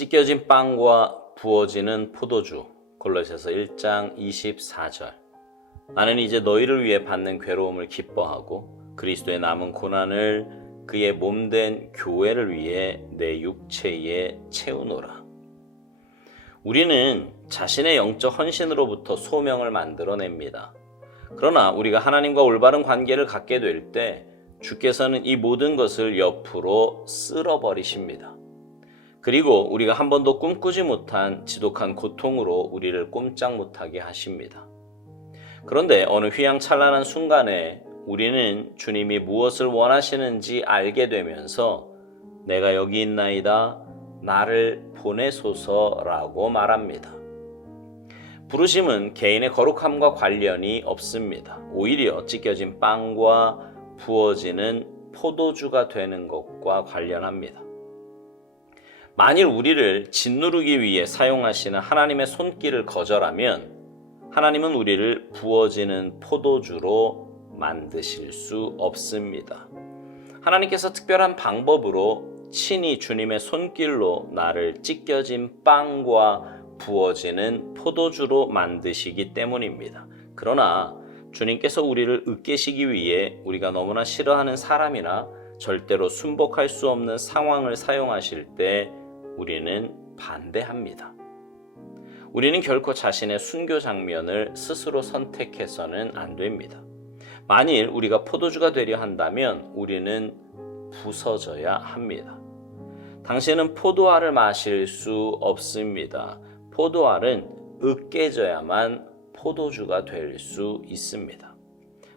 찢겨진 빵과 부어지는 포도주. 골로새서 1장 24절. 나는 이제 너희를 위해 받는 괴로움을 기뻐하고 그리스도의 남은 고난을 그의 몸된 교회를 위해 내 육체에 채우노라. 우리는 자신의 영적 헌신으로부터 소명을 만들어냅니다. 그러나 우리가 하나님과 올바른 관계를 갖게 될 때 주께서는 이 모든 것을 옆으로 쓸어버리십니다. 그리고 우리가 한 번도 꿈꾸지 못한 지독한 고통으로 우리를 꼼짝 못하게 하십니다. 그런데 어느 휘황찬란한 순간에 우리는 주님이 무엇을 원하시는지 알게 되면서 내가 여기 있나이다, 나를 보내소서라고 말합니다. 부르심은 개인의 거룩함과 관련이 없습니다. 오히려 찢겨진 빵과 부어지는 포도주가 되는 것과 관련합니다. 만일 우리를 짓누르기 위해 사용하시는 하나님의 손길을 거절하면 하나님은 우리를 부어지는 포도주로 만드실 수 없습니다. 하나님께서 특별한 방법으로 친히 주님의 손길로 나를 찢겨진 빵과 부어지는 포도주로 만드시기 때문입니다. 그러나 주님께서 우리를 으깨시기 위해 우리가 너무나 싫어하는 사람이나 절대로 순복할 수 없는 상황을 사용하실 때 우리는 반대합니다. 우리는 결코 자신의 순교 장면을 스스로 선택해서는 안 됩니다. 만일 우리가 포도주가 되려 한다면 우리는 부서져야 합니다. 당신은 포도알을 마실 수 없습니다. 포도알은 으깨져야만 포도주가 될 수 있습니다.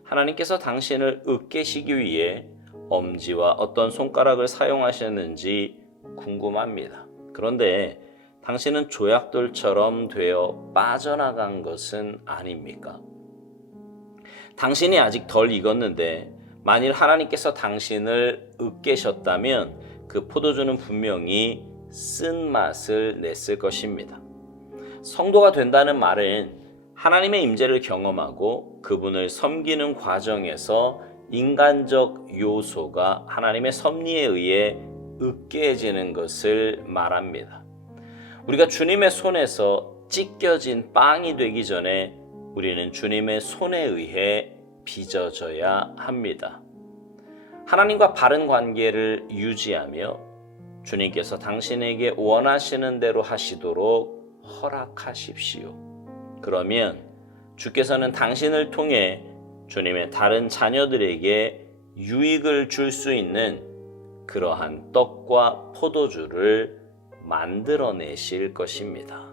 하나님께서 당신을 으깨시기 위해 엄지와 어떤 손가락을 사용하셨는지 궁금합니다. 그런데 당신은 조약돌처럼 되어 빠져나간 것은 아닙니까? 당신이 아직 덜 익었는데 만일 하나님께서 당신을 으깨셨다면 그 포도주는 분명히 쓴맛을 냈을 것입니다. 성도가 된다는 말은 하나님의 임재를 경험하고 그분을 섬기는 과정에서 인간적 요소가 하나님의 섭리에 의해 으깨지는 것을 말합니다. 우리가 주님의 손에서 찢겨진 빵이 되기 전에 우리는 주님의 손에 의해 빚어져야 합니다. 하나님과 바른 관계를 유지하며 주님께서 당신에게 원하시는 대로 하시도록 허락하십시오. 그러면 주께서는 당신을 통해 주님의 다른 자녀들에게 유익을 줄 수 있는 그러한 떡과 포도주를 만들어내실 것입니다.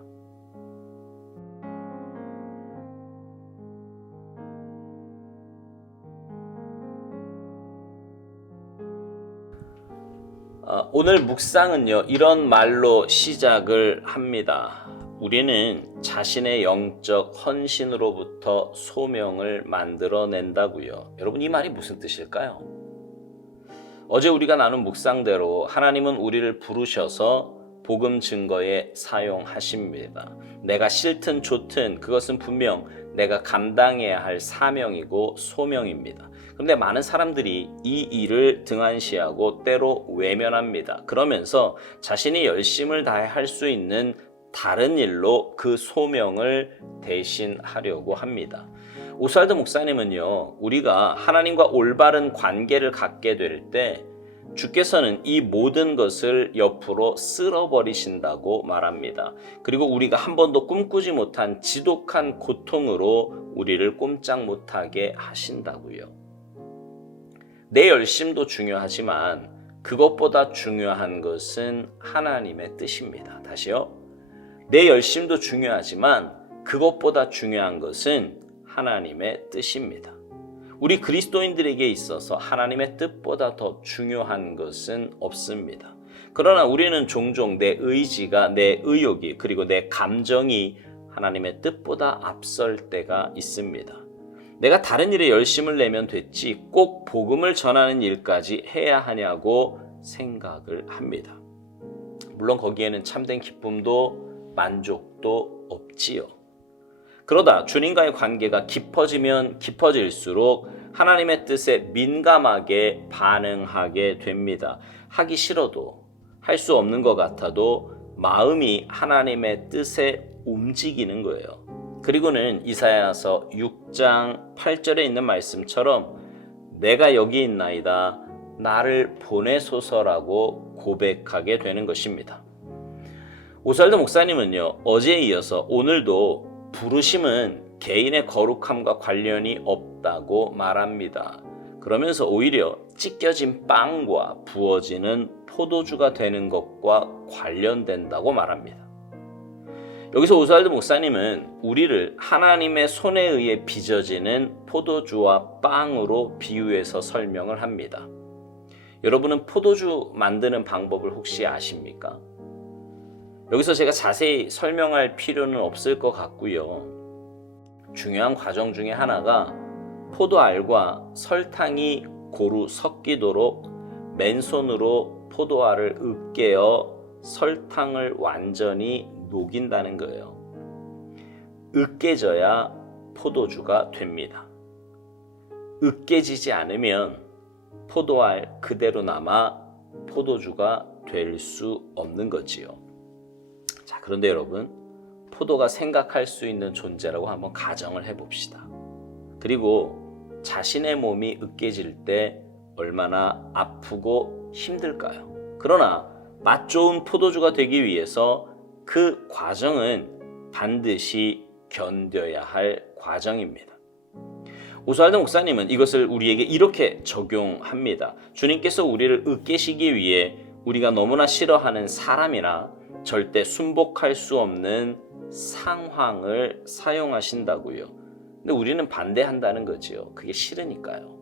오늘 묵상은요, 이런 말로 시작을 합니다. 우리는 자신의 영적 헌신으로부터 소명을 만들어낸다고요. 여러분, 이 말이 무슨 뜻일까요? 어제 우리가 나눈 묵상대로 하나님은 우리를 부르셔서 복음 증거에 사용하십니다. 내가 싫든 좋든 그것은 분명 내가 감당해야 할 사명이고 소명입니다. 그런데 많은 사람들이 이 일을 등한시하고 때로 외면합니다. 그러면서 자신이 열심을 다해 할 수 있는 다른 일로 그 소명을 대신하려고 합니다. 오스왈드 목사님은요, 우리가 하나님과 올바른 관계를 갖게 될 때 주께서는 이 모든 것을 옆으로 쓸어버리신다고 말합니다. 그리고 우리가 한 번도 꿈꾸지 못한 지독한 고통으로 우리를 꼼짝 못하게 하신다고요. 내 열심도 중요하지만 그것보다 중요한 것은 하나님의 뜻입니다. 다시요. 내 열심도 중요하지만 그것보다 중요한 것은 하나님의 뜻입니다. 우리 그리스도인들에게 있어서 하나님의 뜻보다 더 중요한 것은 없습니다. 그러나 우리는 종종 내 의지가, 내 의욕이, 그리고 내 감정이 하나님의 뜻보다 앞설 때가 있습니다. 내가 다른 일에 열심을 내면 됐지 꼭 복음을 전하는 일까지 해야 하냐고 생각을 합니다. 물론 거기에는 참된 기쁨도 만족도 없지요. 그러다 주님과의 관계가 깊어지면 깊어질수록 하나님의 뜻에 민감하게 반응하게 됩니다. 하기 싫어도, 할 수 없는 것 같아도 마음이 하나님의 뜻에 움직이는 거예요. 그리고는 이사야서 6장 8절에 있는 말씀처럼 내가 여기 있나이다 나를 보내소서라고 고백하게 되는 것입니다. 오스왈드 목사님은요, 어제에 이어서 오늘도 부르심은 개인의 거룩함과 관련이 없다고 말합니다. 그러면서 오히려 찢겨진 빵과 부어지는 포도주가 되는 것과 관련된다고 말합니다. 여기서 오스왈드 목사님은 우리를 하나님의 손에 의해 빚어지는 포도주와 빵으로 비유해서 설명을 합니다. 여러분은 포도주 만드는 방법을 혹시 아십니까? 여기서 제가 자세히 설명할 필요는 없을 것 같고요. 중요한 과정 중에 하나가 포도알과 설탕이 고루 섞이도록 맨손으로 포도알을 으깨어 설탕을 완전히 녹인다는 거예요. 으깨져야 포도주가 됩니다. 으깨지지 않으면 포도알 그대로 남아 포도주가 될 수 없는 거지요. 자, 그런데 여러분, 포도가 생각할 수 있는 존재라고 한번 가정을 해봅시다. 그리고 자신의 몸이 으깨질 때 얼마나 아프고 힘들까요? 그러나 맛 좋은 포도주가 되기 위해서 그 과정은 반드시 견뎌야 할 과정입니다. 오스왈드 목사님은 이것을 우리에게 이렇게 적용합니다. 주님께서 우리를 으깨시기 위해 우리가 너무나 싫어하는 사람이나 절대 순복할 수 없는 상황을 사용하신다고요. 근데 우리는 반대한다는 거지요. 그게 싫으니까요.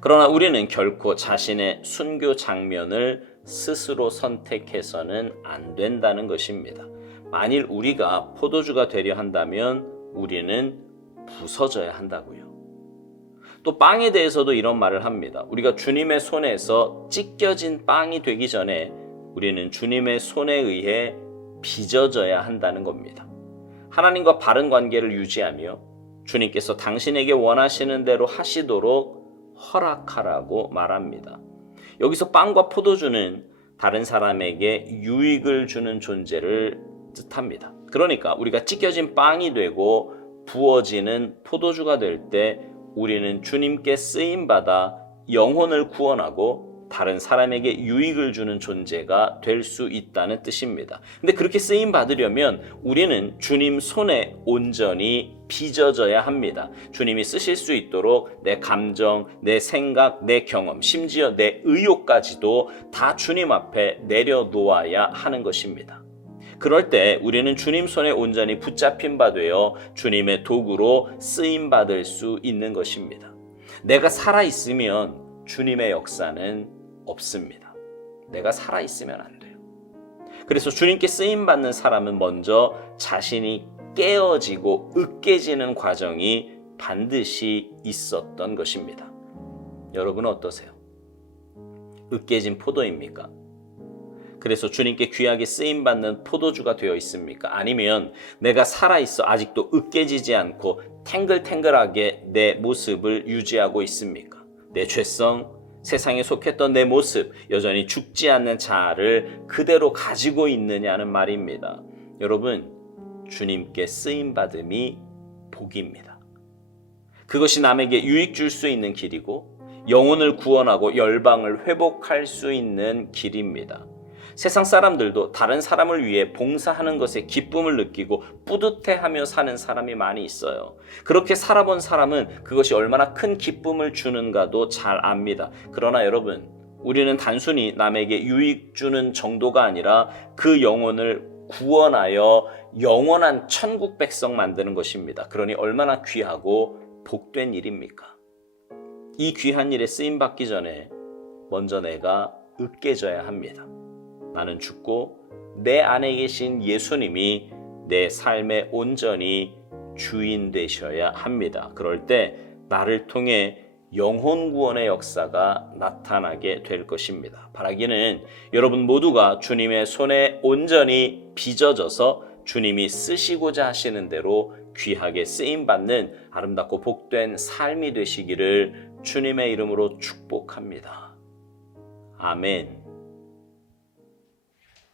그러나 우리는 결코 자신의 순교 장면을 스스로 선택해서는 안 된다는 것입니다. 만일 우리가 포도주가 되려 한다면 우리는 부서져야 한다고요. 또 빵에 대해서도 이런 말을 합니다. 우리가 주님의 손에서 찢겨진 빵이 되기 전에 우리는 주님의 손에 의해 빚어져야 한다는 겁니다. 하나님과 바른 관계를 유지하며 주님께서 당신에게 원하시는 대로 하시도록 허락하라고 말합니다. 여기서 빵과 포도주는 다른 사람에게 유익을 주는 존재를 뜻합니다. 그러니까 우리가 찢겨진 빵이 되고 부어지는 포도주가 될 때 우리는 주님께 쓰임받아 영혼을 구원하고 다른 사람에게 유익을 주는 존재가 될 수 있다는 뜻입니다. 근데 그렇게 쓰임 받으려면 우리는 주님 손에 온전히 빚어져야 합니다. 주님이 쓰실 수 있도록 내 감정, 내 생각, 내 경험, 심지어 내 의욕까지도 다 주님 앞에 내려놓아야 하는 것입니다. 그럴 때 우리는 주님 손에 온전히 붙잡힌 바 되어 주님의 도구로 쓰임 받을 수 있는 것입니다. 내가 살아있으면 주님의 역사는 없습니다. 내가 살아있으면 안 돼요. 그래서 주님께 쓰임받는 사람은 먼저 자신이 깨어지고 으깨지는 과정이 반드시 있었던 것입니다. 여러분은 어떠세요? 으깨진 포도입니까? 그래서 주님께 귀하게 쓰임받는 포도주가 되어 있습니까? 아니면 내가 살아있어 아직도 으깨지지 않고 탱글탱글하게 내 모습을 유지하고 있습니까? 내 죄성, 세상에 속했던 내 모습, 여전히 죽지 않는 자아를 그대로 가지고 있느냐는 말입니다. 여러분, 주님께 쓰임받음이 복입니다. 그것이 남에게 유익 줄 수 있는 길이고 영혼을 구원하고 열방을 회복할 수 있는 길입니다. 세상 사람들도 다른 사람을 위해 봉사하는 것에 기쁨을 느끼고 뿌듯해하며 사는 사람이 많이 있어요. 그렇게 살아본 사람은 그것이 얼마나 큰 기쁨을 주는가도 잘 압니다. 그러나 여러분, 우리는 단순히 남에게 유익 주는 정도가 아니라 그 영혼을 구원하여 영원한 천국 백성 만드는 것입니다. 그러니 얼마나 귀하고 복된 일입니까? 이 귀한 일에 쓰임받기 전에 먼저 내가 으깨져야 합니다. 나는 죽고 내 안에 계신 예수님이 내 삶의 온전히 주인 되셔야 합니다. 그럴 때 나를 통해 영혼 구원의 역사가 나타나게 될 것입니다. 바라기는 여러분 모두가 주님의 손에 온전히 빚어져서 주님이 쓰시고자 하시는 대로 귀하게 쓰임받는 아름답고 복된 삶이 되시기를 주님의 이름으로 축복합니다. 아멘.